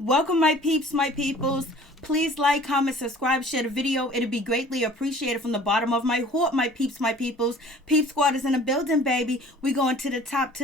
Welcome, my peeps, my peoples. Please like, comment, subscribe, share the video. It'd be greatly appreciated from the bottom of my heart, my peeps, my peoples. Peep Squad is in the building, baby. We going to the top,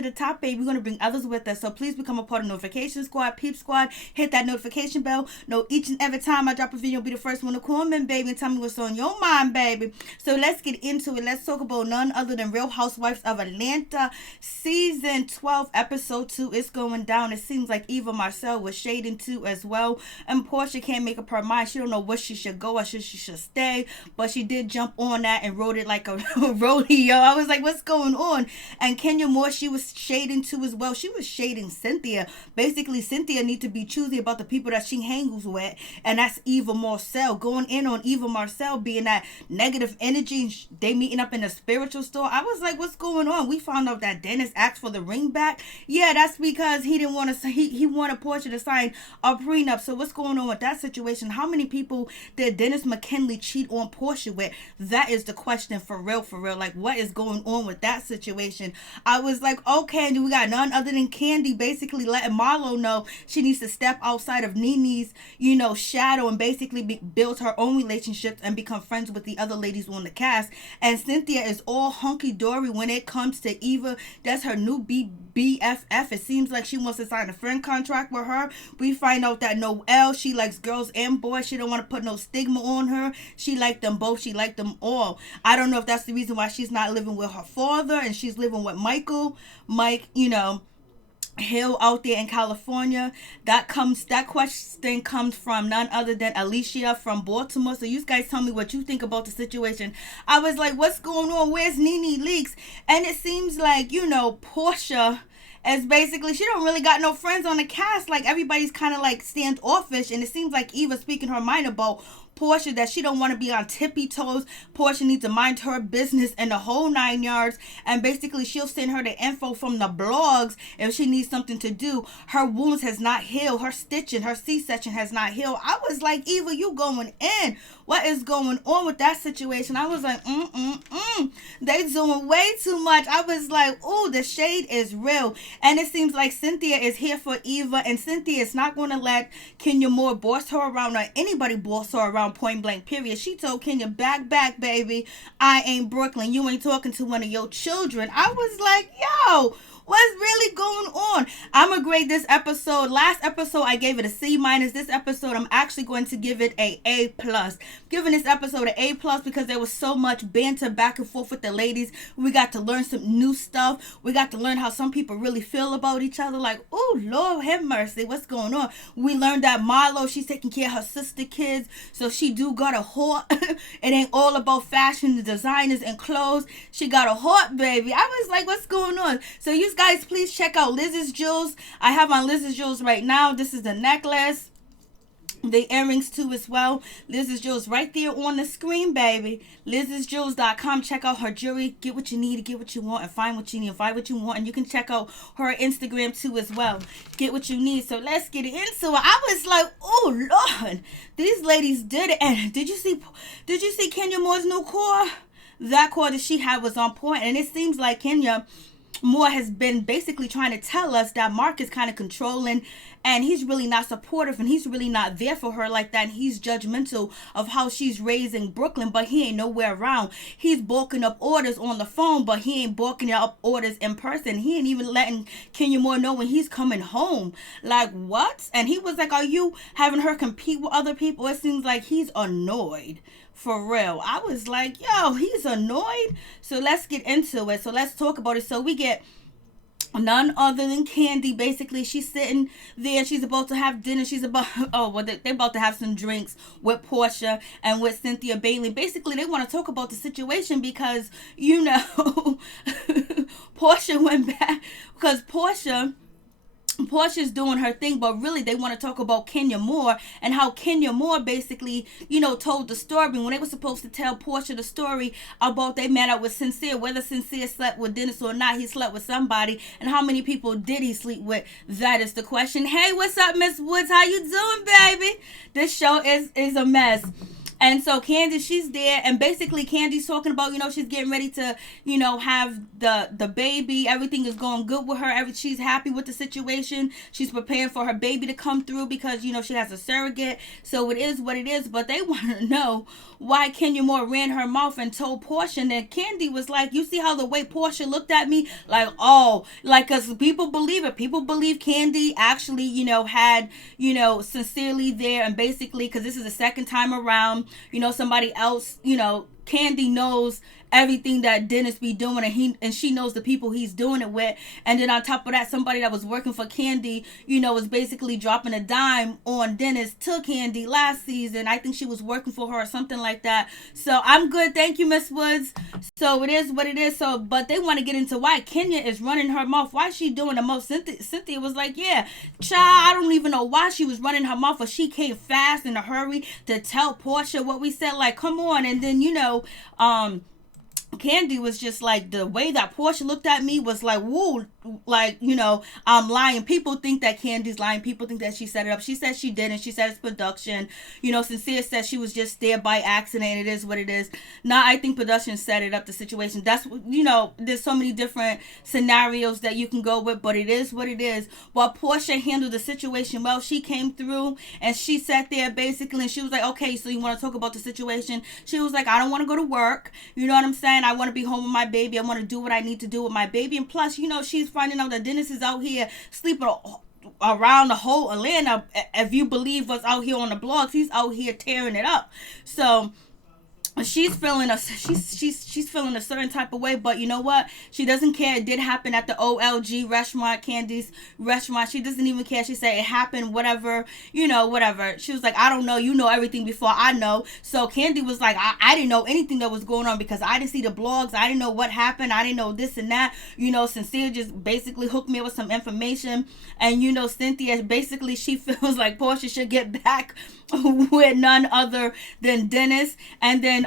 baby. We're going to bring others with us. So please become a part of Notification Squad, Peep Squad. Hit that notification bell. Know each and every time I drop a video, be the first one to comment, baby, and tell me what's on your mind, baby. So let's get into it. Let's talk about none other than Real Housewives of Atlanta. Season 12, episode 2 is going down. It seems like Eva Marcille was shading too as well. And Porsha can't make up her mind. She don't know where she should go or she should stay, but she did jump on that and rode it like a rodeo. I was like, what's going on? And Kenya Moore, she was shading too as well. She was shading Cynthia. Basically, Cynthia need to be choosy about the people that she hangs with, and that's Eva Marcille. Going in on Eva Marcille being that negative energy. They meeting up in a spiritual store. I was like, what's going on? We found out that Dennis asked for the ring back. Yeah, that's because he didn't want to. He wanted Porsha to sign a prenup. So what's going on with that situation? How many people did Dennis McKinley cheat on Porsha with? That is the question for real, for real. Like, what is going on with that situation? I was like, okay, and we got none other than Kandi basically letting Marlo know she needs to step outside of Nene's, shadow and basically build her own relationships and become friends with the other ladies on the cast. And Cynthia is all hunky-dory when it comes to Eva. That's her new BFF. It seems like she wants to sign a friend contract with her. We find out that Noelle, she likes girls and boys. She don't want to put no stigma on her. She liked them both. She liked them all. I don't know if that's the reason why she's not living with her father and she's living with Mike, Hill out there in California. That question comes from none other than Alicia from Baltimore. So you guys tell me what you think about the situation. I was like, what's going on? Where's Nene Leakes? And it seems like, Porsha as basically she don't really got no friends on the cast. Like, everybody's kind of like standoffish, and it seems like Eva speaking her mind about Porsha, that she don't want to be on tippy toes. Porsha needs to mind her business and the whole 9 yards, and basically she'll send her the info from the blogs if she needs something to do. Her wounds has not healed. Her stitching, her C-section has not healed. I was like, Eva, you going in. What is going on with that situation? I was like, they doing way too much. I was like, oh, the shade is real. And it seems like Cynthia is here for Eva, and Cynthia is not going to let Kenya Moore boss her around, or anybody boss her around, point blank period. She told Kenya, back, baby. I ain't Brooklyn. You ain't talking to one of your children. I was like, yo, what's really going on? I'm gonna grade this episode. Last episode I gave it a C minus. This episode I'm actually going to give it a A plus. Giving this episode an A plus because there was so much banter back and forth with the ladies. We got to learn some new stuff. We got to learn how some people really feel about each other. Like, oh Lord have mercy, what's going on? We learned that Marlo, she's taking care of her sister kids, so she do got a heart. It ain't all about fashion, the designers and clothes. She got a heart, baby. I was like, what's going on? So you guys, please check out Liz's Jewels. I have on Liz's Jewels right now. This is the necklace, the earrings too as well. Liz's Jewels right there on the screen, baby. Liz'sJewels.com. Check out her jewelry. Get what you need, get what you want, and find what you need, and find what you want. And you can check out her Instagram too as well. Get what you need. So let's get into it. I was like, oh Lord, these ladies did it. And did you see Kenya Moore's new core? That core that she had was on point, and it seems like Kenya Moore has been basically trying to tell us that Mark is kind of controlling, and he's really not supportive, and he's really not there for her like that, and he's judgmental of how she's raised in Brooklyn, but he ain't nowhere around. He's bulking up orders on the phone, but he ain't bulking up orders in person. He ain't even letting Kenya Moore know when he's coming home. Like, what? And he was like, are you having her compete with other people? It seems like he's annoyed. For real. I was like, yo, he's annoyed. So let's get into it. So let's talk about it. So we get none other than Kandi. Basically, she's sitting there. She's about to have dinner. They're about to have some drinks with Porsha and with Cynthia Bailey. Basically, they want to talk about the situation because, Porsha went back because Portia's doing her thing, but really they want to talk about Kenya Moore and how Kenya Moore basically, told the story when they were supposed to tell Porsha the story about they met up with Sincere, whether Sincere slept with Dennis or not. He slept with somebody, and how many people did he sleep with? That is the question. Hey, what's up, Miss Woods? How you doing, baby? This show is a mess. And so Kandi, she's there, and basically Kandi's talking about, she's getting ready to, have the baby. Everything is going good with her. She's happy with the situation. She's preparing for her baby to come through because, she has a surrogate. So it is what it is. But they want to know why Kenya Moore ran her mouth and told Porsha. And then Kandi was like, you see how the way Porsha looked at me? Like, oh, like, because people believe it. People believe Kandi actually, had, sincerely there. And basically, because this is the second time around, somebody else, Kandi knows everything that Dennis be doing, and she knows the people he's doing it with. And then on top of that, somebody that was working for Kandi, was basically dropping a dime on Dennis to Kandi last season. I think she was working for her or something like that. So I'm good, thank you, Miss Woods. So it is what it is. So, but they want to get into why Kenya is running her mouth. Why is she doing the most? Cynthia was like, yeah, child, I don't even know why she was running her mouth, but she came fast in a hurry to tell Porsha what we said. Like, come on. And then Kandi was just like, the way that Porsha looked at me was like, woo, like, I'm lying. People think that Kandi's lying. People think that she set it up. She said she didn't. She said it's production. Sincere said she was just there by accident. It is what it is. Now, I think production set it up, the situation. That's, there's so many different scenarios that you can go with, but it is what it is. While Porsha handled the situation well, she came through and she sat there basically and she was like, okay, so you want to talk about the situation? She was like, I don't want to go to work. You know what I'm saying? I want to be home with my baby. I want to do what I need to do with my baby. And plus, she's finding out that Dennis is out here sleeping around the whole Atlanta. If you believe what's out here on the blogs, he's out here tearing it up. So she's feeling she's feeling a certain type of way, but you know what? She doesn't care. It did happen at the OLG restaurant, Kandi's restaurant. She doesn't even care. She said it happened, whatever, whatever. She was like, I don't know. You know everything before I know. So Kandi was like, I didn't know anything that was going on because I didn't see the blogs. I didn't know what happened. I didn't know this and that. Sincere just basically hooked me up with some information. And Cynthia basically, she feels like Porsha should get back with none other than Dennis. And then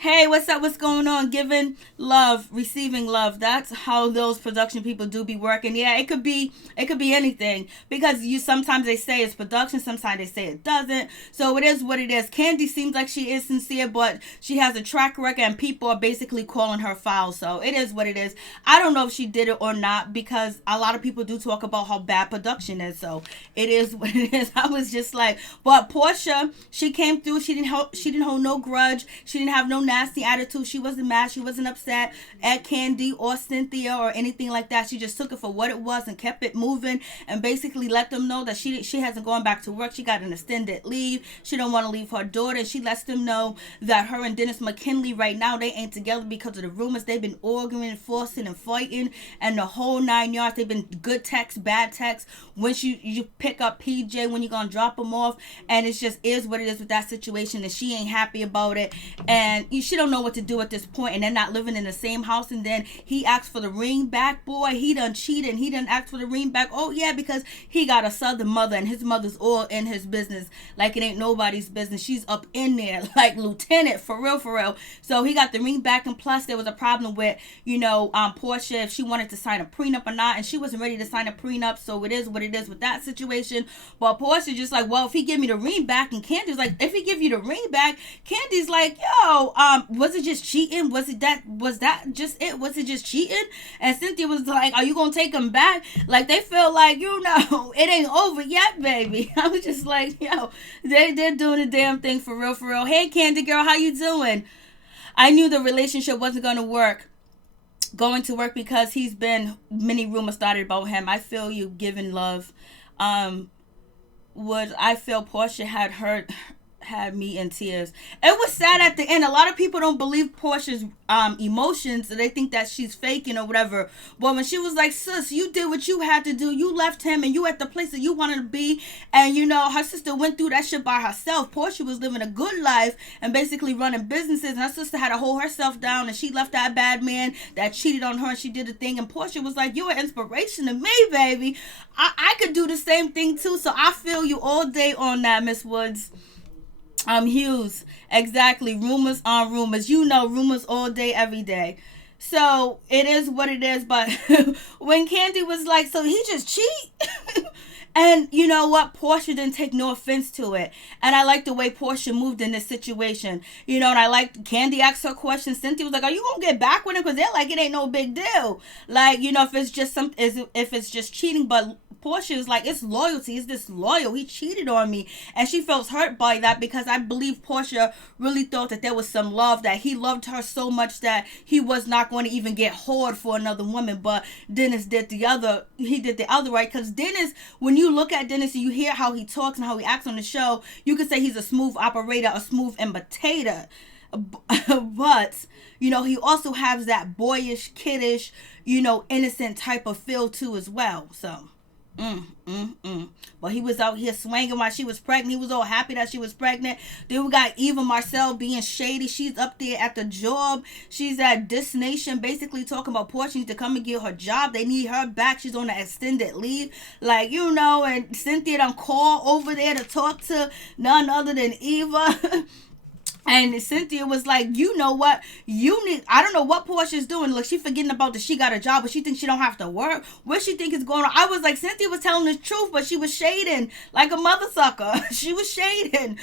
hey, what's up? What's going on? Giving love, receiving love. That's how those production people do be working. Yeah, it could be anything because sometimes they say it's production, sometimes they say it doesn't. So it is what it is. Kandi seems like she is sincere, but she has a track record and people are basically calling her foul. So it is what it is. I don't know if she did it or not because a lot of people do talk about how bad production is. So it is what it is. I was just like, but Porsha, she came through. She didn't hold no grudge. She didn't have no nasty attitude. She wasn't mad. She wasn't upset at Kandi or Cynthia or anything like that. She just took it for what it was and kept it moving and basically let them know that she hasn't gone back to work. She got an extended leave. She don't want to leave her daughter. She lets them know that her and Dennis McKinley right now, they ain't together because of the rumors. They've been arguing, forcing, and fighting and the whole 9 yards. They've been good texts, bad texts. Once you pick up PJ, when you're gonna drop him off, and it just is what it is with that situation, and she ain't happy about it, and she don't know what to do at this point, and they're not living in the same house. And then he asked for the ring back. Boy, he done cheated and he done asked for the ring back. Oh yeah, because he got a southern mother and his mother's all in his business like it ain't nobody's business. She's up in there like lieutenant, for real. So he got the ring back, and plus there was a problem with Porsha, if she wanted to sign a prenup or not, and she wasn't ready to sign a prenup. So it is what it is with that situation. But Porsha just like, well, if he give me the ring back, and Kandi's like, if he give you the ring back, Kandi's like, yo, was it just cheating? Was that just it? Was it just cheating? And Cynthia was like, are you gonna take him back? Like, they feel like, it ain't over yet, baby. I was just like, yo, they're doing the damn thing for real. Hey, Kandi girl, how you doing? I knew the relationship wasn't going to work because he's been many rumors started about him. I feel you, giving love. I feel Porsha had me in tears. It was sad at the end. A lot of people don't believe Porsha's emotions. They think that she's faking or whatever. But when she was like, sis, you did what you had to do. You left him and you at the place that you wanted to be. And her sister went through that shit by herself. Porsha was living a good life and basically running businesses. And her sister had to hold herself down, and she left that bad man that cheated on her, and she did the thing. And Porsha was like, you're an inspiration to me, baby. I could do the same thing too. So I feel you all day on that, Miss Woods. Hughes, exactly. Rumors on rumors. Rumors all day, every day. So it is what it is. But when Kandi was like, so he just cheat? And you know what? Porsha didn't take no offense to it. And I like the way Porsha moved in this situation. You know, and I like Kandi asked her question. Cynthia was like, are you going to get back with him? Because they're like, it ain't no big deal. Like, you know, if it's just cheating. But Porsha is like, it's loyalty. It's disloyal. He cheated on me. And she felt hurt by that because I believe Porsha really thought that there was some love, that he loved her so much that he was not going to even get whored for another woman. But Dennis did the other right. Because Dennis, when you look at Dennis and you hear how he talks and how he acts on the show, you could say he's a smooth operator, a smooth imitator. But, you know, he also has that boyish, kiddish, you know, innocent type of feel too as well. So, But he was out here swinging while she was pregnant. He was all happy that she was pregnant. Then we got Eva Marcille being shady. She's up there at the job. She's at This Nation basically talking about Porsha needs to come and get her job. They need her back. She's on an extended leave. Like, you know, and Cynthia done call over there to talk to none other than Eva. And Cynthia was like, you know what? I don't know what Porsha's doing. Look, she forgetting about that she got a job, but she thinks she don't have to work. What she think is going on? I was like, Cynthia was telling the truth, but she was shading like a mother sucker. She was shading.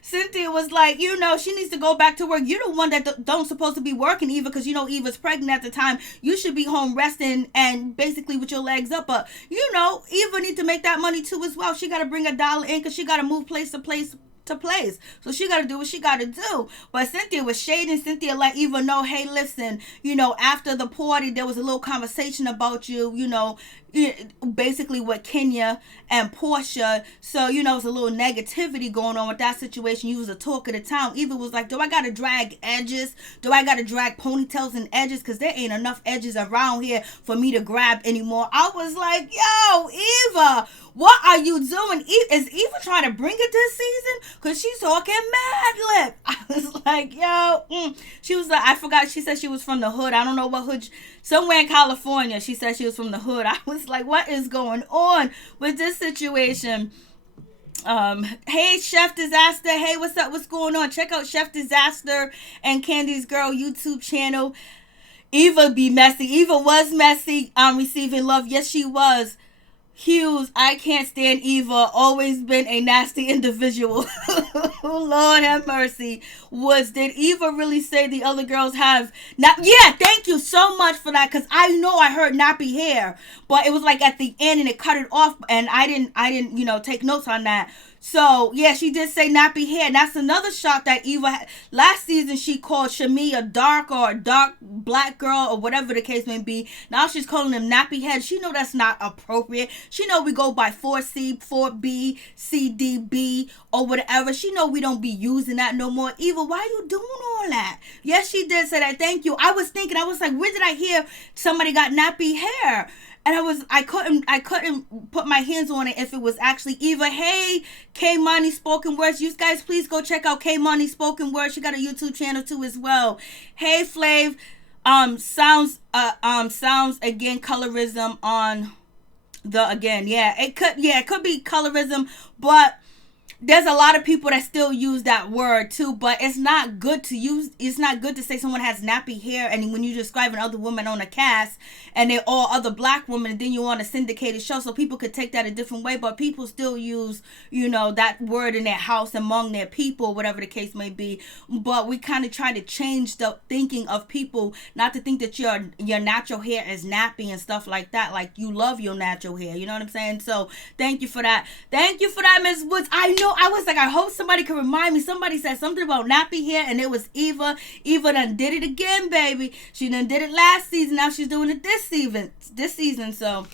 Cynthia was like, you know, she needs to go back to work. You're the one that don't supposed to be working, Eva, because you know Eva's pregnant at the time. You should be home resting and basically with your legs up. But, you know, Eva need to make that money too as well. She got to bring $1 in because she got to move place to place. So she got to do what she got to do. But Cynthia was shading. Cynthia let Eva know, hey, listen, you know, after the party, there was a little conversation about you, you know, basically with Kenya and Porsha. So, you know, it's a little negativity going on with that situation. You was a talk of the town. Eva was like, do I got to drag edges? Do I got to drag ponytails and edges? Because there ain't enough edges around here for me to grab anymore. I was like, yo, Eva, what are you doing? Is Eva trying to bring it this season? Because she's talking mad lip. I was like, yo. She was like, I forgot. She said she was from the hood. I don't know what hood. Somewhere in California. She said she was from the hood. I was like, what is going on with this situation? Hey, Chef Disaster. Hey, what's up? What's going on? Check out Chef Disaster and Kandi's Girl YouTube channel. Eva be messy. Eva was messy. Receiving love. Yes, she was. Hughes, I can't stand Eva. Always been a nasty individual. Lord have mercy. Did Eva really say the other girls have not? Yeah, thank you so much for that. Cause I know I heard nappy hair, but it was like at the end and it cut it off, and I didn't, you know, take notes on that. So, yeah, she did say nappy hair. And that's another shot that Eva had. Last season, she called Shami a dark black girl or whatever the case may be. Now she's calling them nappy head. She know that's not appropriate. She know we go by 4C, 4B, CDB, or whatever. She know we don't be using that no more. Eva, why you doing all that? Yes, she did say that. Thank you. I was like, where did I hear somebody got nappy hair? And I couldn't put my hands on it if it was actually Eva. Hey, K Money Spoken Words. You guys, please go check out K Money Spoken Words. She got a YouTube channel too as well. Hey, Flav. Sounds again colorism on the again. Yeah, it could be colorism, but there's a lot of people that still use that word too, but it's not good to use. It's not good to say someone has nappy hair, and when you describe another woman on a cast and they're all other black women, and then you're on a syndicated show, so people could take that a different way, but people still use, you know, that word in their house among their people, whatever the case may be. But we kind of try to change the thinking of people, not to think that your natural hair is nappy and stuff like that. Like, you love your natural hair, you know what I'm saying? So thank you for that. Thank you for that, Ms. Woods. I know. I was like, I hope somebody can remind me. Somebody said something about nappy hair, and it was Eva. Eva done did it again, baby. She done did it last season. Now she's doing it this season. So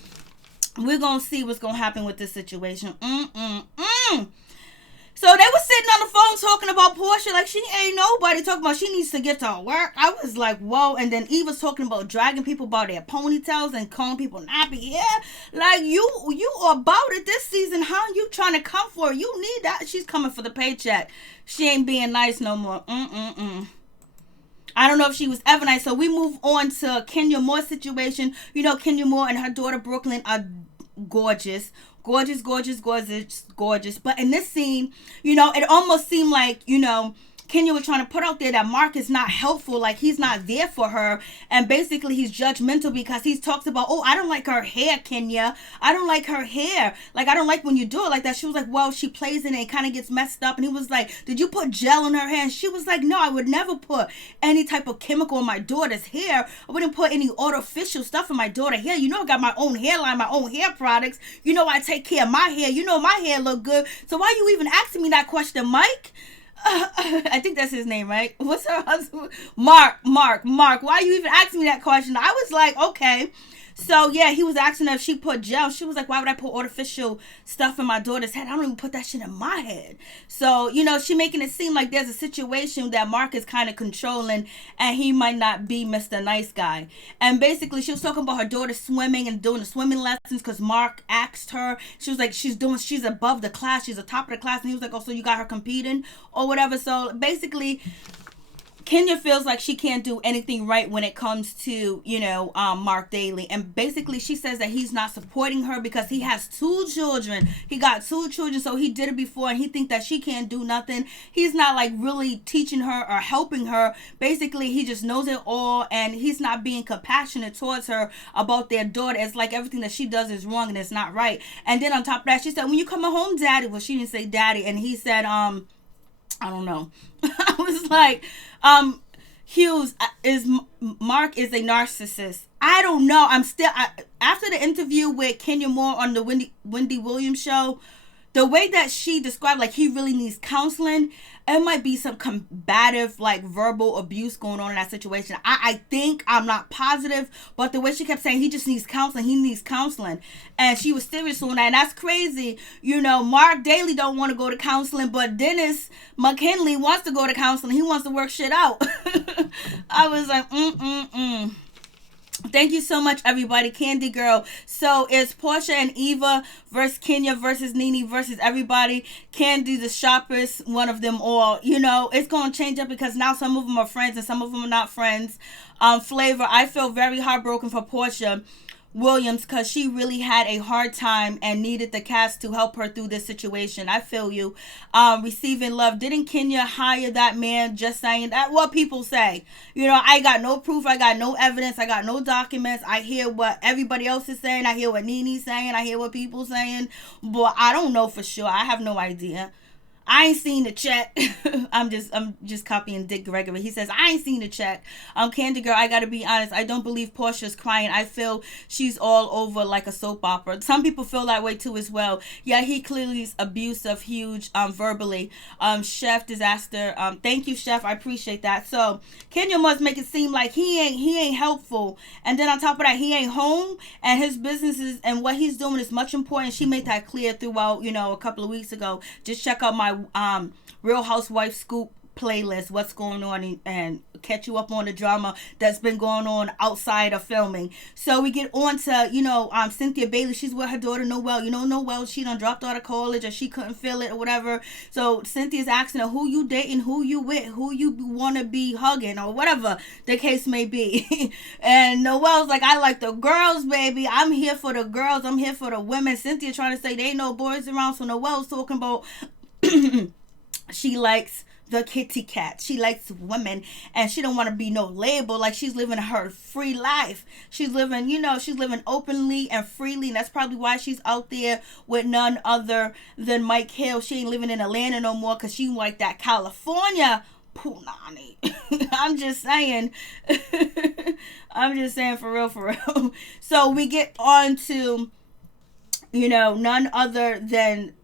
we're gonna see what's gonna happen with this situation. So they were sitting on the phone talking about Porsha like she ain't nobody, talking about she needs to get to work. I was like, whoa. And then Eva's talking about dragging people by their ponytails and calling people nappy. Yeah, like you about it this season, huh? You trying to come for it. You need that. She's coming for the paycheck. She ain't being nice no more. I don't know if she was ever nice. So we move on to Kenya Moore's situation. You know, Kenya Moore and her daughter Brooklyn are gorgeous. Gorgeous. But in this scene, you know, it almost seemed like, you know, Kenya was trying to put out there that Mark is not helpful, like he's not there for her, and basically he's judgmental because he talks about, oh, I don't like her hair, Kenya. I don't like her hair. Like, I don't like when you do it like that. She was like, well, she plays in it and kind of gets messed up. And he was like, did you put gel in her hair? And she was like, no, I would never put any type of chemical in my daughter's hair. I wouldn't put any artificial stuff in my daughter's hair. You know, I got my own hairline, my own hair products. You know, I take care of my hair. You know, my hair look good. So why are you even asking me that question, Mike? I think that's his name, right? What's her husband? Mark. Why are you even asking me that question? I was like, okay. So, yeah, he was asking her if she put gel. She was like, why would I put artificial stuff in my daughter's head? I don't even put that shit in my head. So, you know, she making it seem like there's a situation that Mark is kind of controlling and he might not be Mr. Nice Guy. And basically, she was talking about her daughter swimming and doing the swimming lessons because Mark asked her. She was like, she's above the class. She's the top of the class. And he was like, oh, so you got her competing or whatever. So, basically, Kenya feels like she can't do anything right when it comes to, you know, Mark Daly. And basically she says that he's not supporting her because he has 2 children. He got 2 children, so he did it before and he thinks that she can't do nothing. He's not like really teaching her or helping her. Basically, he just knows it all and he's not being compassionate towards her about their daughter. It's like everything that she does is wrong and it's not right. And then on top of that, she said, when you coming home, daddy? Well, she didn't say daddy. And he said, I don't know. I was like, Mark is a narcissist. I don't know. After the interview with Kenya Moore on the Wendy Williams show, the way that she described, like, he really needs counseling, it might be some combative, like, verbal abuse going on in that situation. I think, I'm not positive, but the way she kept saying he just needs counseling, he needs counseling. And she was serious on that, and that's crazy. You know, Mark Daly don't want to go to counseling, but Dennis McKinley wants to go to counseling. He wants to work shit out. I was like, Thank you so much, everybody. Kandi Girl. So it's Porsha and Eva versus Kenya versus Nene versus everybody. Kandi, the sharpest one of them all. You know, it's going to change up because now some of them are friends and some of them are not friends. Flavor, I feel very heartbroken for Porsha Williams because she really had a hard time and needed the cast to help her through this situation. I feel you. Receiving love. Didn't Kenya hire that man? Just saying that. What people say. You know, I got no proof. I got no evidence. I got no documents. I hear what everybody else is saying. I hear what Nene's saying. I hear what people saying. But I don't know for sure. I have no idea. I ain't seen the check. I'm just copying Dick Gregory. He says, I ain't seen the check. Kandi Girl, I gotta be honest. I don't believe Porsha's crying. I feel she's all over like a soap opera. Some people feel that way too as well. Yeah, he clearly is abusive, huge, verbally. Chef Disaster. Thank you, Chef. I appreciate that. So Kenya must make it seem like he ain't helpful. And then on top of that, he ain't home and his businesses and what he's doing is much important. She made that clear throughout, you know, a couple of weeks ago. Just check out my Real Housewives Scoop playlist, what's going on, and catch you up on the drama that's been going on outside of filming. So we get on to, you know, Cynthia Bailey. She's with her daughter Noelle. You know, Noelle, she done dropped out of college or she couldn't feel it or whatever. So Cynthia's asking her who you dating, who you with, who you want to be hugging or whatever the case may be. And Noelle's like, I like the girls, baby. I'm here for the girls. I'm here for the women. Cynthia trying to say there ain't no boys around. So Noelle's talking about she likes the kitty cat. She likes women and she don't want to be no label. Like, she's living her free life. She's living, you know, she's living openly and freely. And that's probably why she's out there with none other than Mike Hill. She ain't living in Atlanta no more because she like that California punani. I'm just saying. I'm just saying for real. So we get on to, you know, none other than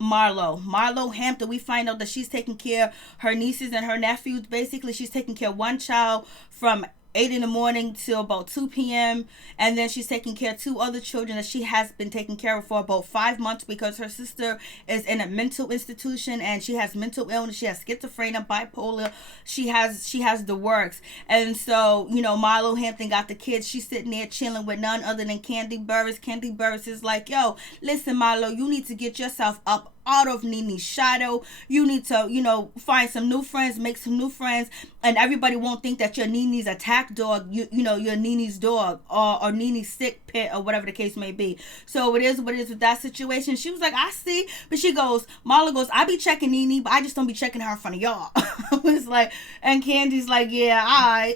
Marlo Hampton. We find out that she's taking care of her nieces and her nephews. Basically, she's taking care of one child from 8 in the morning till about 2 p.m. And then she's taking care of 2 other children that she has been taking care of for about 5 months because her sister is in a mental institution and she has mental illness. She has schizophrenia, bipolar. She has the works. And so, you know, Marlo Hampton got the kids. She's sitting there chilling with none other than Kandi Burruss. Kandi Burruss is like, yo, listen, Marlo, you need to get yourself up out of Nene's shadow. You need to, find some new friends, make some new friends, and everybody won't think that you're Nene's attack dog. You're Nene's dog or Nene's sick pit or whatever the case may be. So it is what it is with that situation. She was like, I see. But Marla goes, I be checking Nene, but I just don't be checking her in front of y'all. I was like, and Kandi's like, yeah,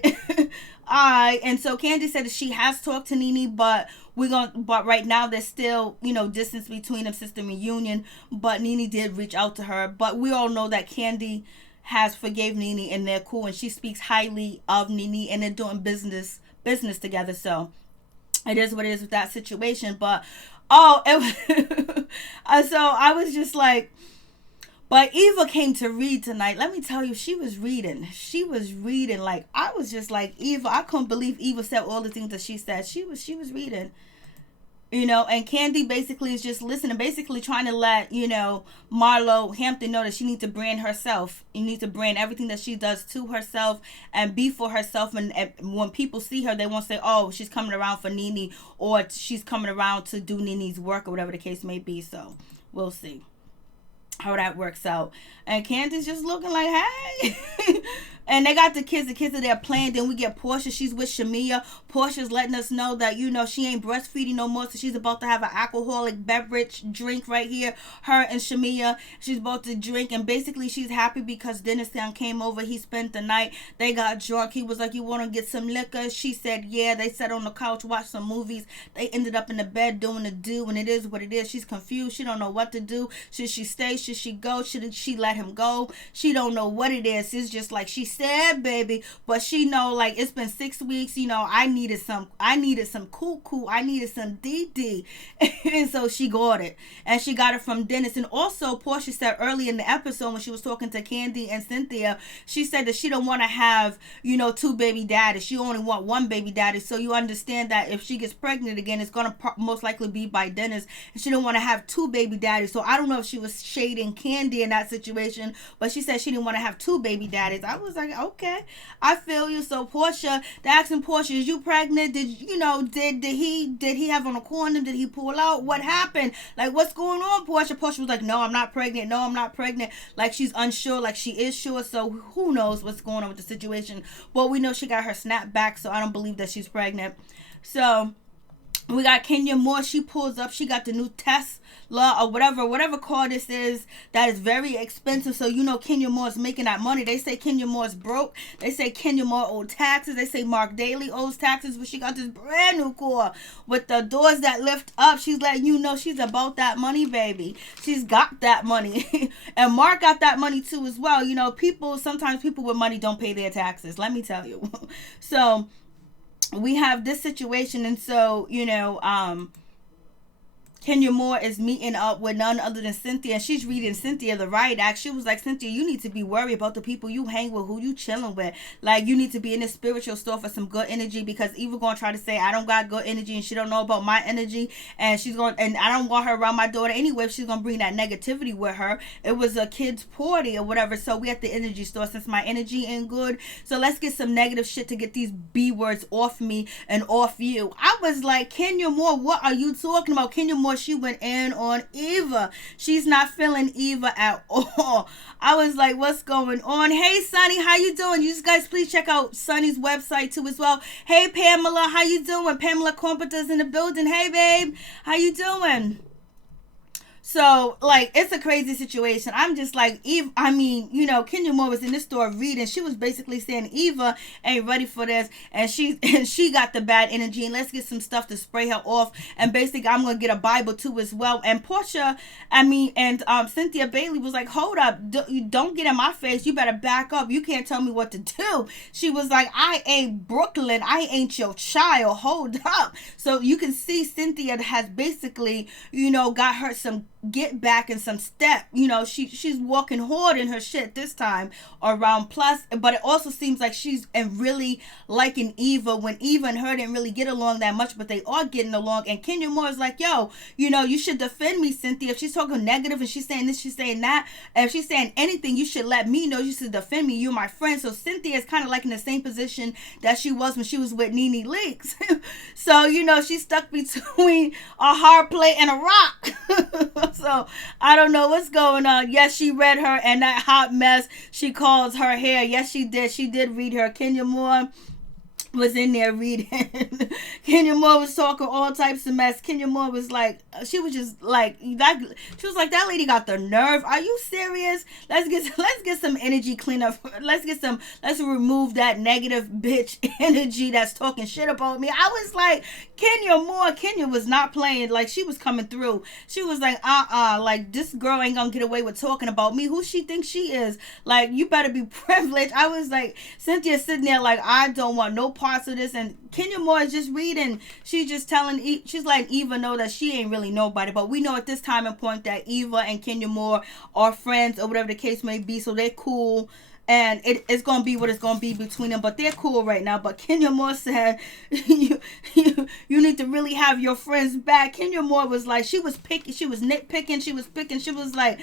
and so Kandi said that she has talked to Nene, but right now there's still, distance between them, sister reunion. But Nene did reach out to her. But we all know that Kandi has forgave Nene and they're cool, and she speaks highly of Nene, and they're doing business together. So it is what it is with that situation. But so I was just like, but Eva came to read tonight. Let me tell you, she was reading. Like, I was just like, Eva, I couldn't believe Eva said all the things that she said. She was reading. And Kandi basically is just listening, basically trying to let, Marlo Hampton know that she needs to brand herself. You need to brand everything that she does to herself and be for herself. And when people see her, they won't say, oh, she's coming around for Nene, or she's coming around to do Nene's work, or whatever the case may be. So we'll see how that works out. And Kandi's just looking like, hey. And they got the kids are there playing. Then we get Porsha. She's with Shamia. Porsha's letting us know that, she ain't breastfeeding no more. So she's about to have an alcoholic beverage drink right here. Her and Shamia. She's about to drink. And basically she's happy because Dennis came over. He spent the night. They got drunk. He was like, you want to get some liquor? She said, yeah. They sat on the couch, watched some movies. They ended up in the bed doing the do. And it is what it is. She's confused. She don't know what to do. Should she stay? Should she go? Should she let him go? She don't know what it is. It's just like she said, baby, but she know, like, it's been 6 weeks. I needed some cool. I needed some DD, and so she got it, and she got it from Dennis. And also, Porsha said early in the episode when she was talking to Kandi and Cynthia, she said that she don't want to have 2 baby daddies. She only want 1 baby daddy. So you understand that if she gets pregnant again, it's gonna most likely be by Dennis, and she don't want to have 2 baby daddies. So I don't know if she was shading Kandi in that situation, but she said she didn't want to have 2 baby daddies. I was like, okay, I feel you. So Porsha, they're asking Porsha, is you pregnant? Did he have on a condom? Did he pull out? What happened? Like, what's going on, Porsha? Porsha was like, no, I'm not pregnant. Like, she's unsure, like she is sure. So who knows what's going on with the situation? Well, we know she got her snap back, so I don't believe that she's pregnant. So we got Kenya Moore. She pulls up. She got the new Tesla or whatever car this is that is very expensive. So Kenya Moore's making that money. They say Kenya Moore's broke. They say Kenya Moore owed taxes. They say Mark Daly owes taxes. But she got this brand new car with the doors that lift up. She's letting you know she's about that money, baby. She's got that money. And Mark got that money too as well. Sometimes people with money don't pay their taxes. Let me tell you. So we have this situation, and so Kenya Moore is meeting up with none other than Cynthia, and she's reading Cynthia the riot act. She was like, Cynthia, you need to be worried about the people you hang with, who you chilling with. Like, you need to be in the spiritual store for some good energy, because Eva gonna try to say I don't got good energy, and she don't know about my energy, and I don't want her around my daughter anyway. She's gonna bring that negativity with her. It was a kid's party or whatever, so we at the energy store since my energy ain't good. So let's get some negative shit to get these B words off me and off you. I was like, Kenya Moore, what are you talking about? Kenya Moore, she went in on Eva. She's not feeling Eva at all. I was like, what's going on? Hey, Sunny, how you doing? You guys please check out Sunny's website too as well. Hey, Pamela, how you doing? Pamela Competers in the building. Hey, babe, how you doing? So, like, it's a crazy situation. I'm just like, Kenya Moore was in this store reading. She was basically saying Eva ain't ready for this, and she got the bad energy, and let's get some stuff to spray her off. And basically, I'm gonna get a Bible too as well. And Porsha, Cynthia Bailey was like, hold up, don't get in my face. You better back up. You can't tell me what to do. She was like, I ain't Brooklyn. I ain't your child. Hold up. So you can see Cynthia has basically, got her some get back and some step. She's walking hard in her shit this time around. Plus, but it also seems like she's really liking Eva, when Eva and her didn't really get along that much, but they are getting along. And Kenya Moore is like, yo, you should defend me, Cynthia. If she's talking negative and she's saying this, she's saying that, and if she's saying anything, you should let me know. You should defend me. You're my friend. So Cynthia is kind of like in the same position that she was when she was with Nene Leakes. So she's stuck between a hard plate and a rock. So I don't know what's going on. Yes, she read her, and that hot mess she calls her hair. Yes, she did. She did read her. Kenya Moore was in there reading. Kenya Moore was talking all types of mess. Kenya Moore was like, she was just like that. She was like, that lady got the nerve. Are you serious? Let's get some energy cleanup. Let's remove that negative bitch energy that's talking shit about me. I was like, Kenya was not playing. Like, she was coming through. She was like, like, this girl ain't gonna get away with talking about me. Who she thinks she is? Like, you better be privileged. I was like, Cynthia sitting there like, I don't want no parts of this. And Kenya Moore is just reading. She's just telling, she's like, Eva know that she ain't really nobody, but we know at this time and point that Eva and Kenya Moore are friends or whatever the case may be, so they're cool. And it's going to be what it's going to be between them. But they're cool right now. But Kenya Moore said, you need to really have your friends back. Kenya Moore was like, she was picking. She was nitpicking. She was picking. She was like,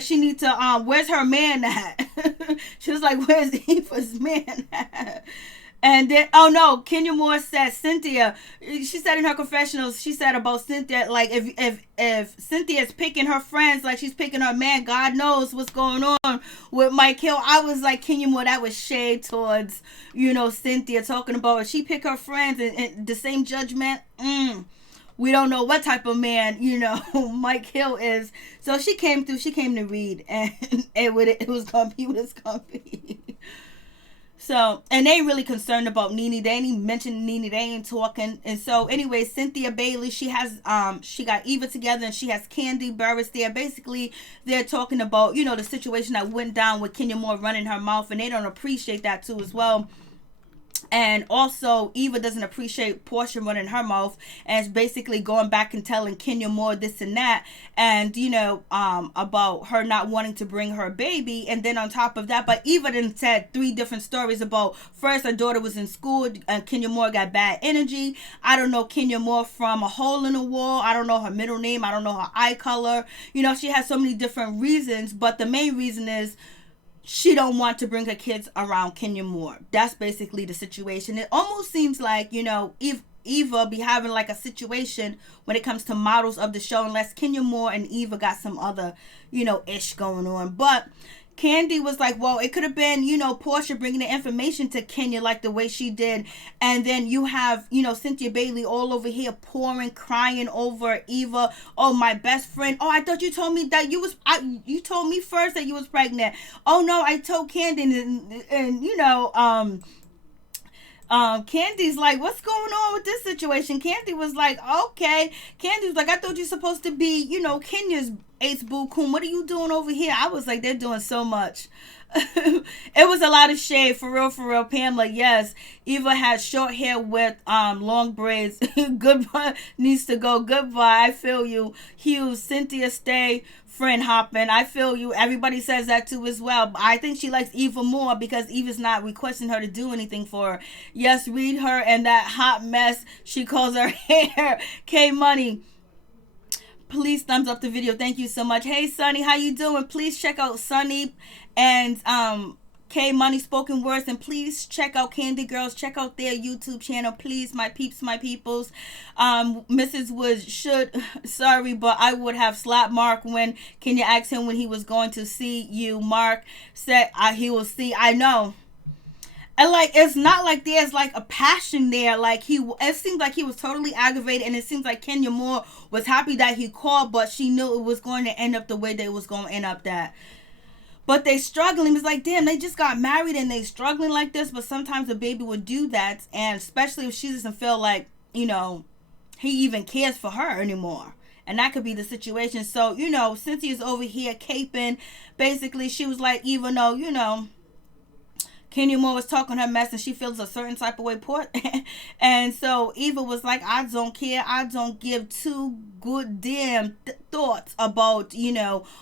she need to, where's her man at? She was like, where's Eva's man at? And then, oh no, Kenya Moore said Cynthia, she said in her confessionals, she said about Cynthia, like, if Cynthia's picking her friends like she's picking her man, God knows what's going on with Mike Hill. I was like, Kenya Moore, that was shade towards, Cynthia, talking about if she pick her friends and the same judgment. We don't know what type of man, Mike Hill is. So she came to read, and it was going to be what it's going to be. So, and they ain't really concerned about Nene. They ain't even mentioned Nene. They ain't talking. And so, anyway, Cynthia Bailey, she got Eva together, and she has Kandi Burris there. Basically, they're talking about, the situation that went down with Kenya Moore running her mouth, and they don't appreciate that too as well. And also, Eva doesn't appreciate Porsha running her mouth, and it's basically going back and telling Kenya Moore this and that, and about her not wanting to bring her baby. And then on top of that, but Eva then said 3 different stories about, first, her daughter was in school and Kenya Moore got bad energy. I don't know Kenya Moore from a hole in the wall. I don't know her middle name. I don't know her eye color. She has so many different reasons, but the main reason is she don't want to bring her kids around Kenya Moore. That's basically the situation. It almost seems like, Eva be having like a situation when it comes to models of the show, unless Kenya Moore and Eva got some other, ish going on. But Kandi was like, well, it could have been, Porsha bringing the information to Kenya like the way she did. And then you have, Cynthia Bailey all over here pouring, crying over Eva. Oh, my best friend. Oh, I thought you told me that you told me first that you was pregnant. Oh, no, I told Kandi. And Kandi's like, what's going on with this situation? Kandi was like, okay. Kandi was like, I thought you were supposed to be, Kenya's ace boo coon. What are you doing over here? I was like, they're doing so much. It was a lot of shade, for real. Pamela, yes. Eva had short hair with long braids. Goodbye, needs to go. Goodbye, I feel you. Hughes, Cynthia, stay. Friend hopping, I feel you. Everybody says that too as well. But I think she likes Eva more because Eva's not requesting her to do anything for her. Yes, read her and that hot mess she calls her hair. K Money, please thumbs up the video. Thank you so much. Hey Sunny, how you doing? Please check out Sunny and K Money Spoken Words, and please check out Kandi Girls. Check out their YouTube channel, please, my peeps, my peoples. Mrs. Woods should, sorry, but I would have slapped Mark when Kenya asked him when he was going to see you. Mark said he will see. I know. And like, it's not like there's like a passion there. Like it seems like he was totally aggravated, and it seems like Kenya Moore was happy that he called, but she knew it was going to end up the way they was going to end up that. But they struggling. It's like, damn, they just got married and they struggling like this. But sometimes a baby would do that. And especially if she doesn't feel like, he even cares for her anymore. And that could be the situation. So, Cynthia's over here caping. Basically, she was like, even though, Kenya Moore was talking her mess and she feels a certain type of way. And so Eva was like, I don't care. I don't give two good damn thoughts about,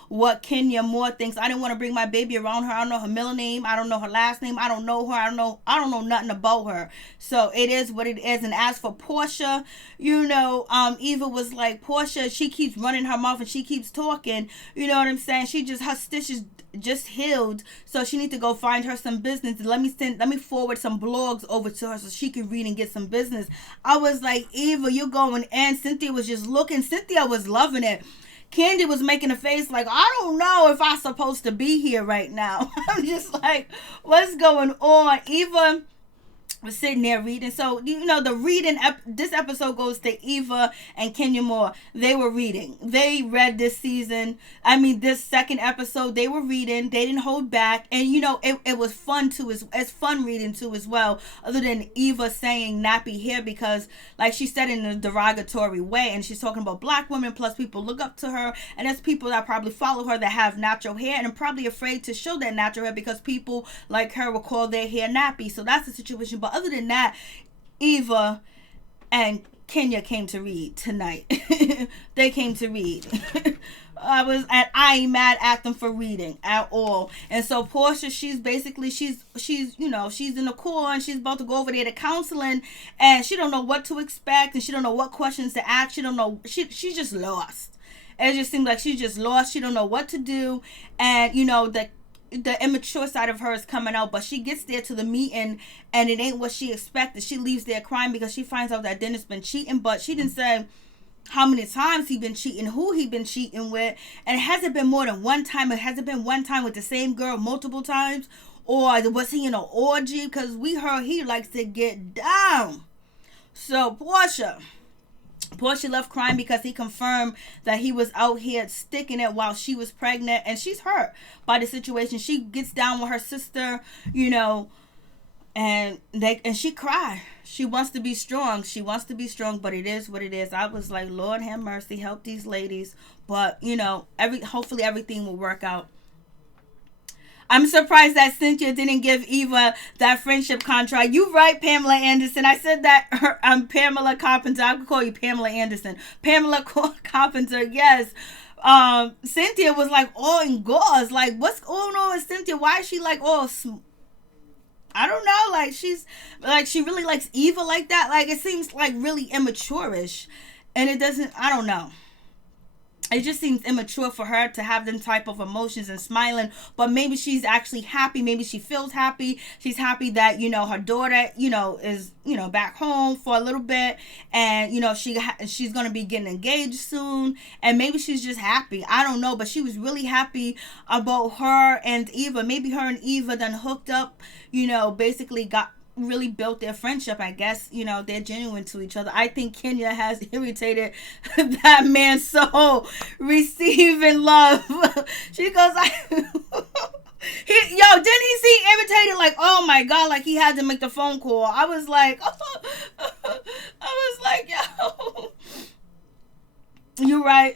what Kenya Moore thinks. I didn't want to bring my baby around her. I don't know her middle name. I don't know her last name. I don't know her. I don't know nothing about her. So it is what it is. And as for Porsha, Eva was like, Porsha, she keeps running her mouth and she keeps talking. You know what I'm saying? her stitches just healed, so she needs to go find her some business. Let me forward some blogs over to her so she can read and get some business. I was like, Eva, you're going, and Cynthia was just looking. Cynthia was loving it. Kandi was making a face like, I don't know if I'm supposed to be here right now. I'm just like, what's going on? Eva was sitting there reading. So, the reading, this episode goes to Eva and Kenya Moore. They were reading. They read this season. This second episode, they were reading. They didn't hold back. And, it was fun too. It's fun reading too as well. Other than Eva saying nappy hair because, like she said in a derogatory way, and she's talking about black women, plus people look up to her. And there's people that probably follow her that have natural hair and are probably afraid to show that natural hair because people like her will call their hair nappy. So that's the situation. But other than that, Eva and Kenya came to read tonight. They came to read. I ain't mad at them for reading at all. And so Porsha, she's in the core and she's about to go over there to counseling, and she don't know what to expect and she don't know what questions to ask. She don't know. She's just lost. It just seems like she's just lost. She don't know what to do, and the immature side of her is coming out, but she gets there to the meeting and it ain't what she expected. She leaves there crying because she finds out that Dennis been cheating, but she didn't say how many times he been cheating, who he been cheating with, and it hasn't been more than one time. It hasn't been one time with the same girl multiple times, or was he in an orgy? Because we heard he likes to get down. So Porsha left crying because he confirmed that he was out here sticking it while she was pregnant, and she's hurt by the situation. She gets down with her sister, and she cried. She wants to be strong. But it is what it is. I was like, Lord have mercy, help these ladies. But hopefully everything will work out. I'm surprised that Cynthia didn't give Eva that friendship contract. You right, Pamela Anderson. I said that I'm Pamela Carpenter. I could call you Pamela Anderson. Pamela Carpenter, yes. Cynthia was like all in gauze. Like, what's going on with Cynthia? Why is she like all I don't know. Like, she's like, she really likes Eva like that. Like, it seems like really immature-ish. And it doesn't, I don't know. It just seems immature for her to have them type of emotions and smiling. But maybe she's actually happy. Maybe she feels happy. She's happy that, her daughter, is, back home for a little bit. And, she's going to be getting engaged soon. And maybe she's just happy. I don't know. But she was really happy about her and Eva. Maybe her and Eva done hooked up, basically really built their friendship. I guess they're genuine to each other. I think Kenya has irritated that man's soul receiving love. She goes didn't he seem irritated, like, oh my god, like he had to make the phone call? I was like yo, you right.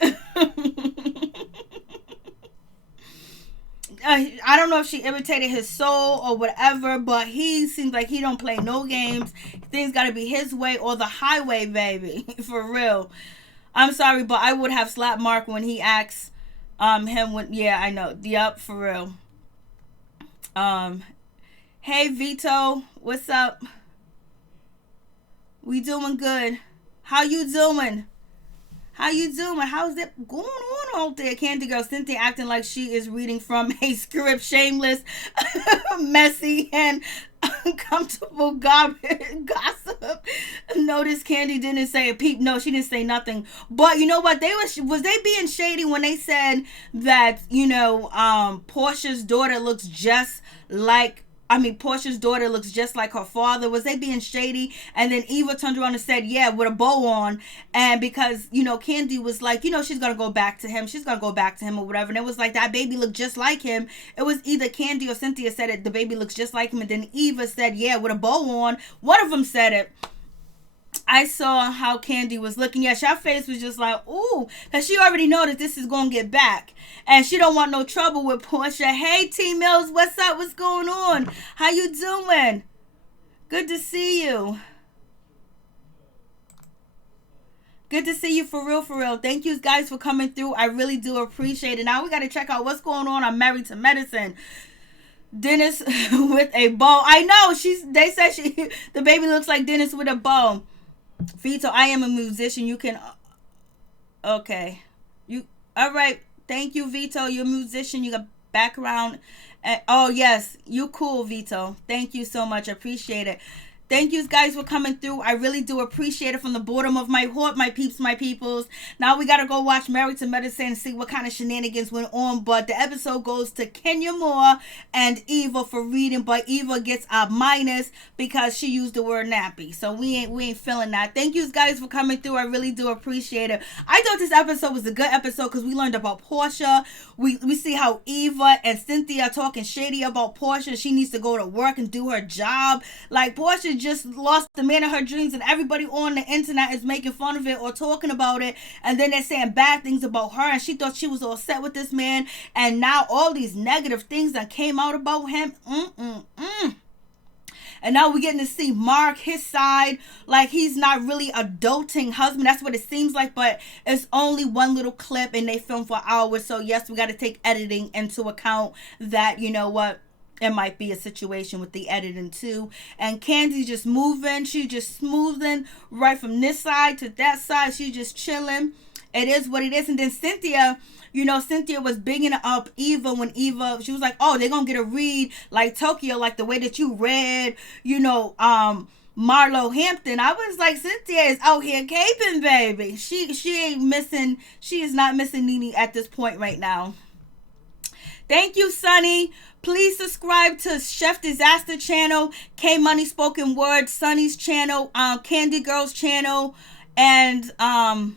I don't know if she irritated his soul or whatever, but he seems like he don't play no games. Things got to be his way or the highway, baby. For real. I'm sorry, but I would have slapped Mark when he asks him when, yeah, I know. Yup, for real. Hey, Vito, what's up? We doing good. How you doing? How's it going on out there? Candy Girl Cynthia acting like she is reading from a script. Shameless, messy, and uncomfortable gossip. Notice Kandi didn't say a peep. No, she didn't say nothing. But you know what? Was they being shady when they said that, Portia's daughter looks just like Portia's daughter looks just like her father? Was they being shady? And then Eva turned around and said, yeah, with a bow on. And because, Kandi was like, she's going to go back to him. She's going to go back to him or whatever. And it was like, that baby looked just like him. It was either Kandi or Cynthia said it. The baby looks just like him. And then Eva said, yeah, with a bow on. One of them said it. I saw how Kandi was looking. Yeah, her face was just like, ooh, because she already know that this is going to get back. And she don't want no trouble with Porsha. Hey, T Mills, what's up? What's going on? How you doing? Good to see you. Good to see you, for real, for real. Thank you guys for coming through. I really do appreciate it. Now we got to check out what's going on. I'm Married to Medicine. Dennis with a bow. I know, they said the baby looks like Dennis with a bow. Vito, I am a musician. You can, okay. All right. Thank you, Vito. You're a musician. You got background. Oh, yes. You cool, Vito. Thank you so much. Appreciate it. Thank you guys for coming through. I really do appreciate it from the bottom of my heart, my peeps, my peoples. Now we gotta go watch Married to Medicine and see what kind of shenanigans went on. But the episode goes to Kenya Moore and Eva for reading, but Eva gets a minus because she used the word nappy. So we ain't feeling that. Thank you guys for coming through. I really do appreciate it. I thought this episode was a good episode because we learned about Porsha. We see how Eva and Cynthia are talking shady about Porsha. She needs to go to work and do her job. Like, Porsha just lost the man of her dreams and everybody on the internet is making fun of it or talking about it, and then they're saying bad things about her, and she thought she was all set with this man, and now all these negative things that came out about him. And now we're getting to see Mark, his side, like he's not really a doting husband. That's what it seems like, but it's only one little clip and they film for hours. So yes, we got to take editing into account that, you know what, it might be a situation with the editing too. And Kandi's just moving. She's just smoothing right from this side to that side. She's just chilling. It is what it is. And then Cynthia, you know, Cynthia was bigging up Eva when Eva, she was like, oh, they're going to get a read like Tokyo, like the way that you read, you know, Marlo Hampton. I was like, Cynthia is out here caping, baby. She ain't missing, she is not missing Nene at this point right now. Thank you, Sunny. Please subscribe to Chef Disaster channel, K Money Spoken Word, Sunny's channel, Kandi Girl's channel, and I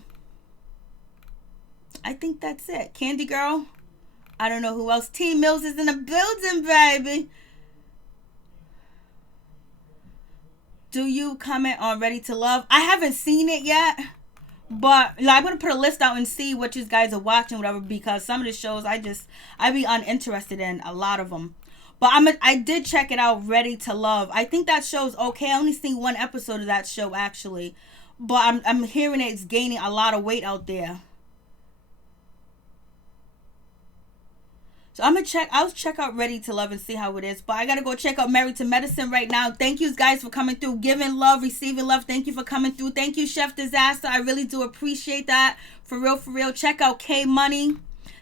think that's it. Kandi Girl. I don't know who else. T Mills is in the building, baby. Do you comment on Ready to Love? I haven't seen it yet. But I'm going to put a list out and see what you guys are watching, whatever, because some of the shows I be uninterested in, a lot of them. But I did check it out, Ready to Love. I think that show's okay. I only seen one episode of that show, actually. But I'm hearing it's gaining a lot of weight out there. So I'll check out Ready to Love and see how it is. But I got to go check out Married to Medicine right now. Thank you guys for coming through. Giving love, receiving love. Thank you for coming through. Thank you, Chef Disaster. I really do appreciate that. For real, for real. Check out K Money.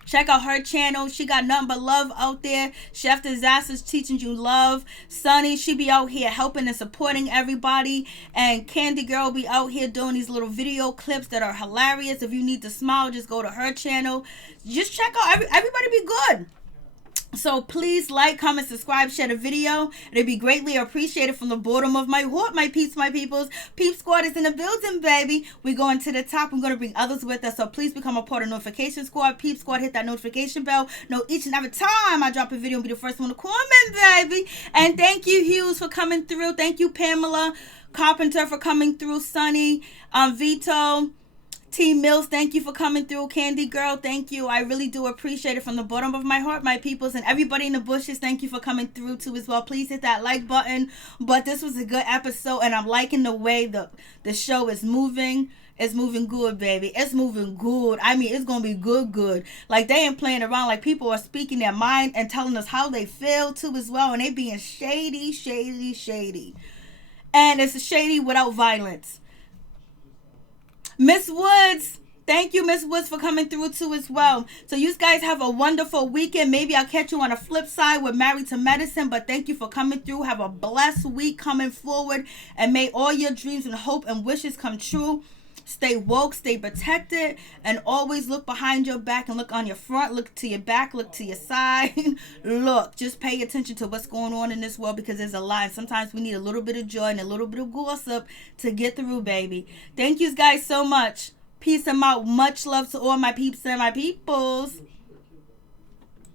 Check out her channel. She got nothing but love out there. Chef Disaster's teaching you love. Sunny, she be out here helping and supporting everybody. And Kandi Girl be out here doing these little video clips that are hilarious. If you need to smile, just go to her channel. Just check out everybody be good. So please like, comment, subscribe, share the video. It'd be greatly appreciated from the bottom of my heart, my peeps, my peoples. Peep Squad is in the building, baby. We're going to the top. We're going to bring others with us. So please become a part of Notification Squad. Peep Squad, hit that notification bell. Know each and every time I drop a video and be the first one to comment, baby. And thank you, Hughes, for coming through. Thank you, Pamela Carpenter, for coming through. Sunny, Vito. T Mills, thank you for coming through. Kandi Girl, thank you. I really do appreciate it from the bottom of my heart, my peoples. And everybody in the bushes, thank you for coming through too as well. Please hit that like button. But this was a good episode, and I'm liking the way the show is moving. It's moving good, baby. It's moving good. I mean, it's going to be good. Like, they ain't playing around. Like, people are speaking their mind and telling us how they feel too as well. And they being shady. And it's shady without violence. Miss Woods, thank you, Miss Woods, for coming through too as well. So you guys have a wonderful weekend. Maybe I'll catch you on a flip side with Married to Medicine. But thank you for coming through. Have a blessed week coming forward. And may all your dreams and hope and wishes come true. Stay woke, stay protected, and always look behind your back and look on your front, look to your back, look to your side. Look, just pay attention to what's going on in this world because there's a lot. And sometimes we need a little bit of joy and a little bit of gossip to get through, baby. Thank you guys so much. Peace and out. Much love to all my peeps and my peoples.